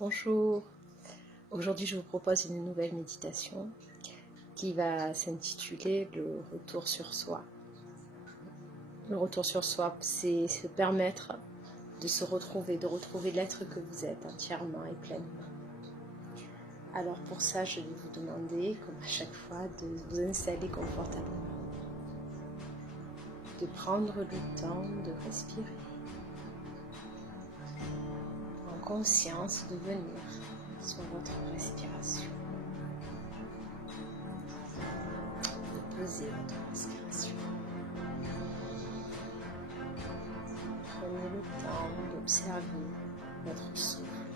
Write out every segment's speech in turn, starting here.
Bonjour, aujourd'hui je vous propose une nouvelle méditation qui va s'intituler le retour sur soi. Le retour sur soi, c'est se permettre de se retrouver, de retrouver l'être que vous êtes entièrement et pleinement. Alors pour ça, je vais vous demander, comme à chaque fois, de vous installer confortablement, de prendre le temps de respirer, en conscience de venir sur votre respiration. De poser votre respiration. Prenez le temps d'observer votre souffle,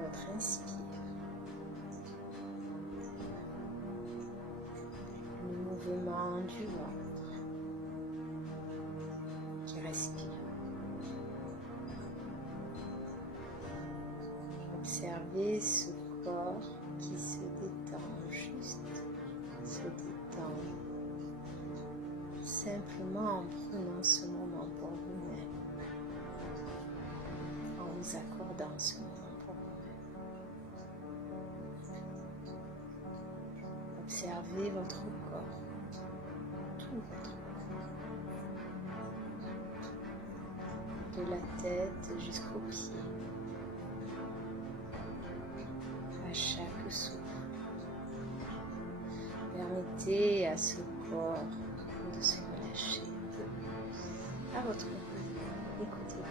votre inspire, le mouvement du ventre qui respire. Observez ce corps qui se détend, juste se détend, simplement en prenant ce moment pour vous-même, en vous accordant ce moment pour vous-même. Observez votre corps, tout votre corps, de la tête jusqu'aux pieds, à chaque souffle. Permettez à ce corps de se relâcher à votre rythme. Écoutez-vous.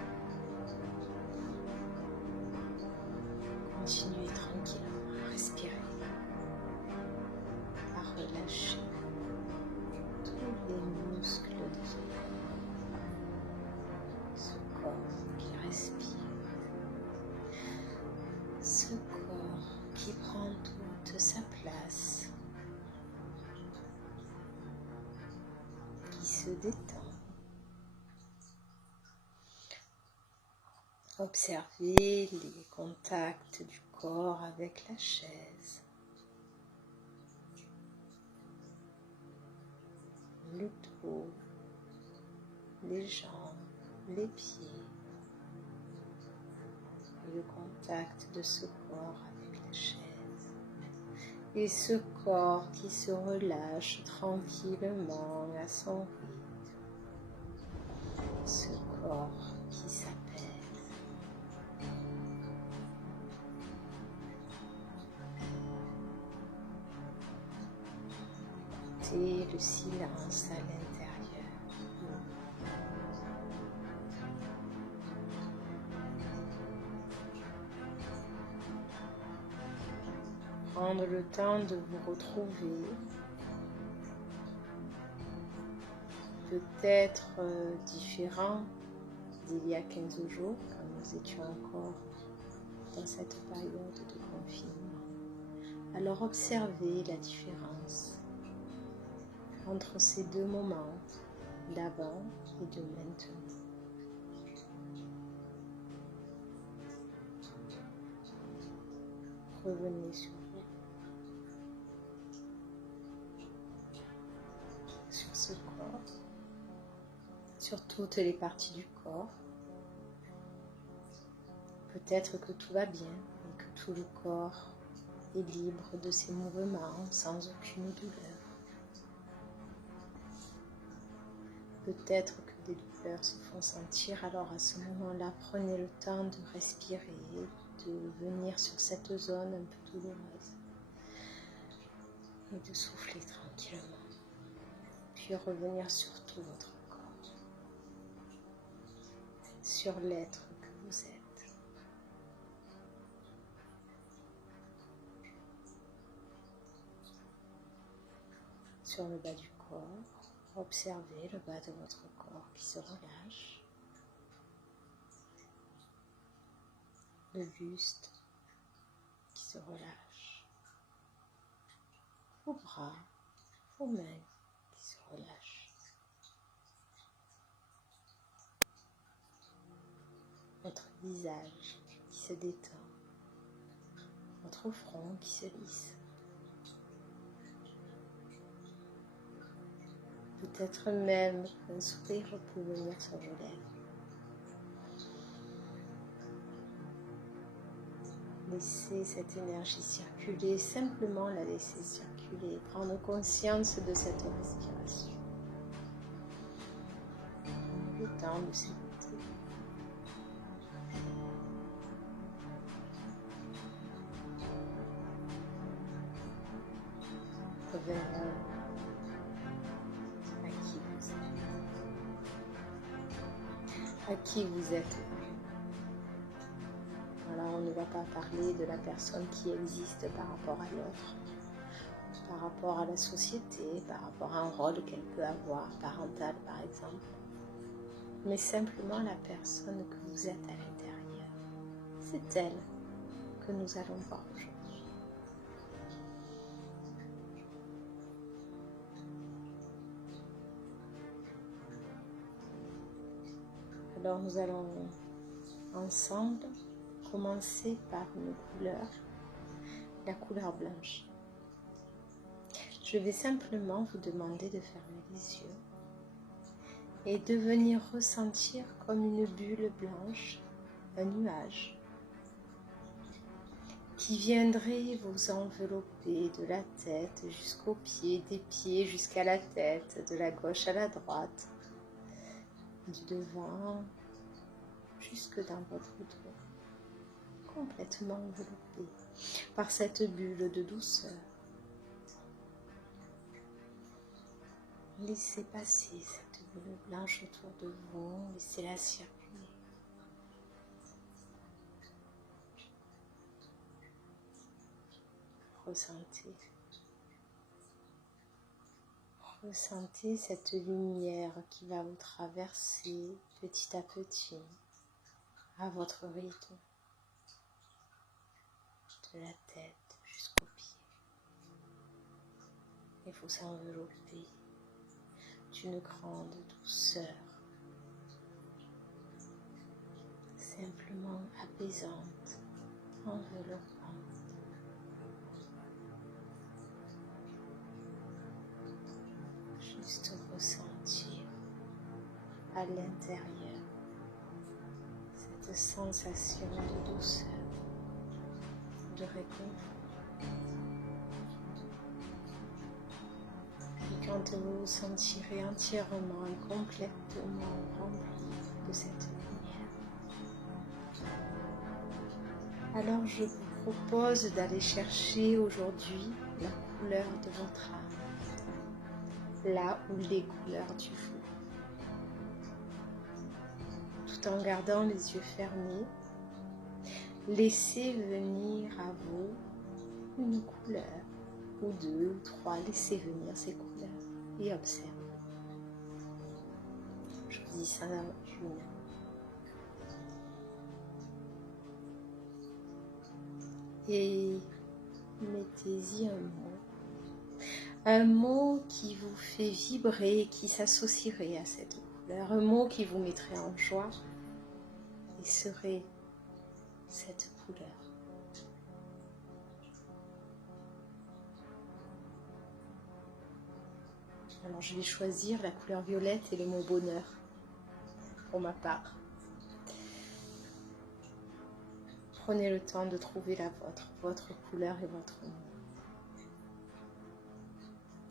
Continuez tranquillement à respirer, à relâcher tous les muscles de votre corps. Ce corps qui respire, ce corps qui prend toute sa place, qui se détend. Observez les contacts du corps avec la chaise, le dos, les jambes, les pieds, et le contact de ce corps avec la chaise. Et ce corps qui se relâche tranquillement à son rythme. Ce corps qui s'apaise. Écoutez le silence à l'intérieur. Prendre le temps de vous retrouver, peut-être différent d'il y a 15 jours, quand nous étions encore dans cette période de confinement. Alors observez la différence entre ces deux moments, d'avant et de maintenant. Revenez sur vous, sur ce corps, sur toutes les parties du corps. Peut-être que tout va bien et que tout le corps est libre de ses mouvements sans aucune douleur. Peut-être que des douleurs se font sentir, alors à ce moment-là, prenez le temps de respirer, de venir sur cette zone un peu douloureuse et de souffler tranquillement. Puis revenir sur tout votre corps, sur l'être que vous êtes. Sur le bas du corps, observez le bas de votre corps qui se relâche, le buste qui se relâche, vos bras, vos mains qui se relâchent, votre visage qui se détend, votre front qui se lisse. Peut-être même un sourire peut venir sur vos lèvres. Laissez cette énergie circuler, simplement la laisser circuler, prendre conscience de cette respiration. Le temps de s'écouter. Revenons à qui vous êtes. À qui vous êtes. Alors on ne va pas parler de la personne qui existe par rapport à l'autre, par rapport à la société, par rapport à un rôle qu'elle peut avoir, parental par exemple, mais simplement la personne que vous êtes à l'intérieur. C'est elle que nous allons voir aujourd'hui. Alors nous allons ensemble commencer par une couleur, la couleur blanche. Je vais simplement vous demander de fermer les yeux et de venir ressentir comme une bulle blanche, un nuage qui viendrait vous envelopper de la tête jusqu'aux pieds, des pieds jusqu'à la tête, de la gauche à la droite, du devant jusque dans votre dos, complètement enveloppé par cette bulle de douceur. Laissez passer cette bulle blanche autour de vous, laissez-la circuler. Ressentez cette lumière qui va vous traverser petit à petit, à votre rythme, de la tête jusqu'aux pieds, et vous envelopper d'une grande douceur, simplement apaisante, enveloppante. Juste ressentir à l'intérieur cette sensation de douceur, de réconfort. Et quand vous vous sentirez entièrement et complètement rempli de cette lumière, alors je vous propose d'aller chercher aujourd'hui la couleur de votre âme, là où les couleurs du jour. Tout en gardant les yeux fermés, laissez venir à vous une couleur, ou deux, ou trois, laissez venir ces couleurs et observez. Je vous dis ça dans une. Et mettez-y un mot qui vous fait vibrer, qui s'associerait à cette couleur, un mot qui vous mettrait en joie et serait cette couleur. Alors je vais choisir la couleur violette et le mot bonheur pour ma part. Prenez le temps de trouver la vôtre, votre couleur et votre mot.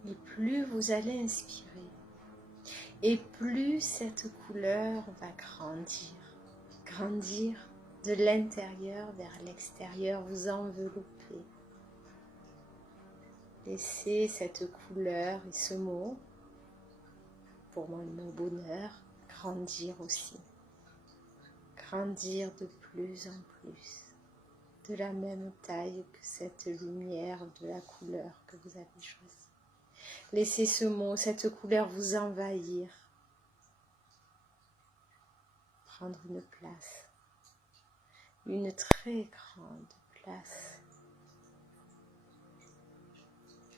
Et plus vous allez inspirer, et plus cette couleur va grandir de l'intérieur vers l'extérieur, vous envelopper. Laissez cette couleur et ce mot, pour moi le mot bonheur, grandir aussi. Grandir de plus en plus, de la même taille que cette lumière de la couleur que vous avez choisie. Laissez ce mot, cette couleur vous envahir, prendre une place, une très grande place.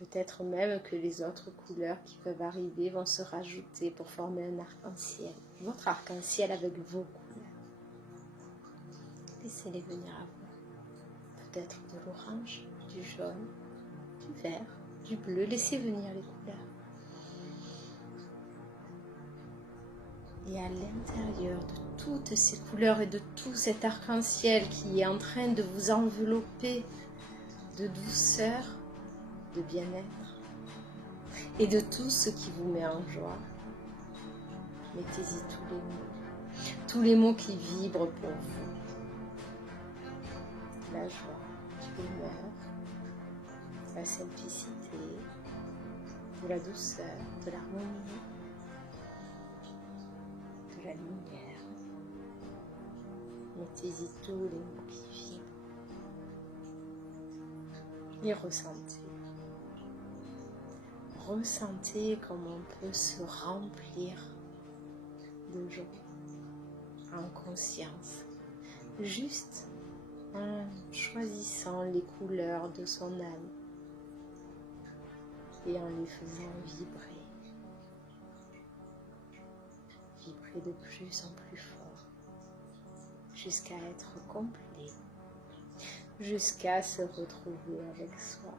Peut-être même que les autres couleurs qui peuvent arriver vont se rajouter pour former un arc-en-ciel. Votre arc-en-ciel avec vos couleurs. Laissez-les venir à vous. Peut-être de l'orange, du jaune, du vert, du bleu. Laissez venir les couleurs. Et à l'intérieur de toutes ces couleurs et de tout cet arc-en-ciel qui est en train de vous envelopper de douceur, de bien-être et de tout ce qui vous met en joie, mettez-y tous les mots qui vibrent pour vous. La joie, l'humeur, la simplicité, de la douceur, de l'harmonie, de la lumière. Mettez-y tous les mots qui vibrent et ressentez. Ressentez comme on peut se remplir de joie en conscience, juste en choisissant les couleurs de son âme et en les faisant vibrer, vibrer de plus en plus fort, jusqu'à être complet, jusqu'à se retrouver avec soi.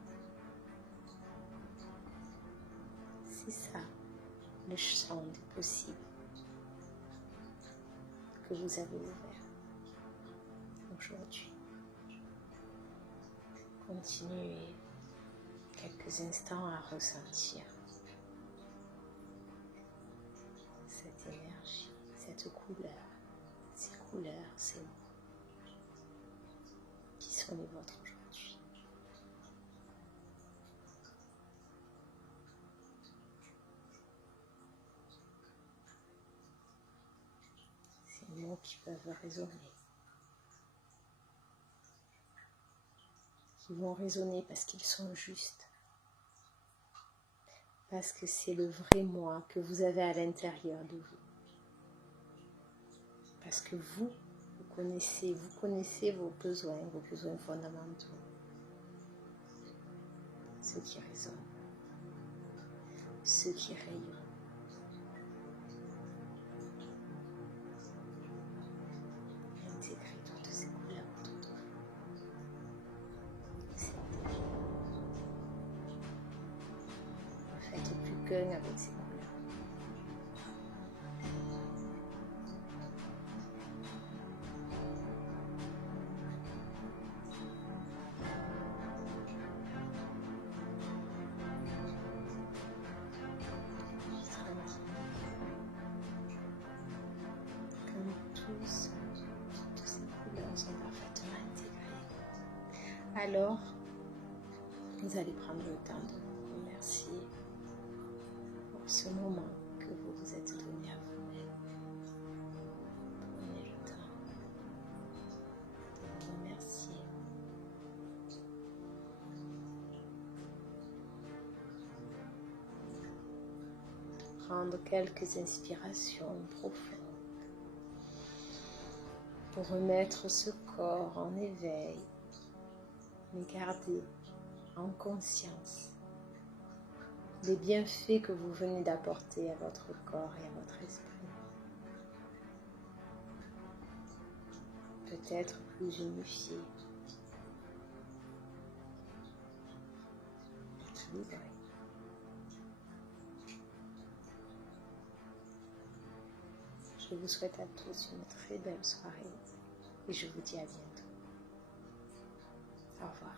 C'est ça, le champ des possibles que vous avez ouvert aujourd'hui. Continuez quelques instants à ressentir cette énergie, cette couleur, ces couleurs, ces mots qui sont les vôtres aujourd'hui. Ces mots qui peuvent résonner, qui vont résonner parce qu'ils sont justes, parce que c'est le vrai moi que vous avez à l'intérieur de vous. Parce que vous connaissez vos besoins fondamentaux, ceux qui résonnent, ceux qui rayonnent. Intégrez toutes ces couleurs autour de vous. Ne faites plus qu'un avec ces couleurs. Toutes ces couleurs sont parfaitement intégrées. Alors, vous allez prendre le temps de vous remercier pour ce moment que vous vous êtes donné à vous-même. Prenez le temps de vous remercier. De prendre quelques inspirations profondes pour remettre ce corps en éveil, mais garder en conscience les bienfaits que vous venez d'apporter à votre corps et à votre esprit. Peut-être plus unifié, équilibré. Je vous souhaite à tous une très belle soirée et je vous dis à bientôt. Au revoir.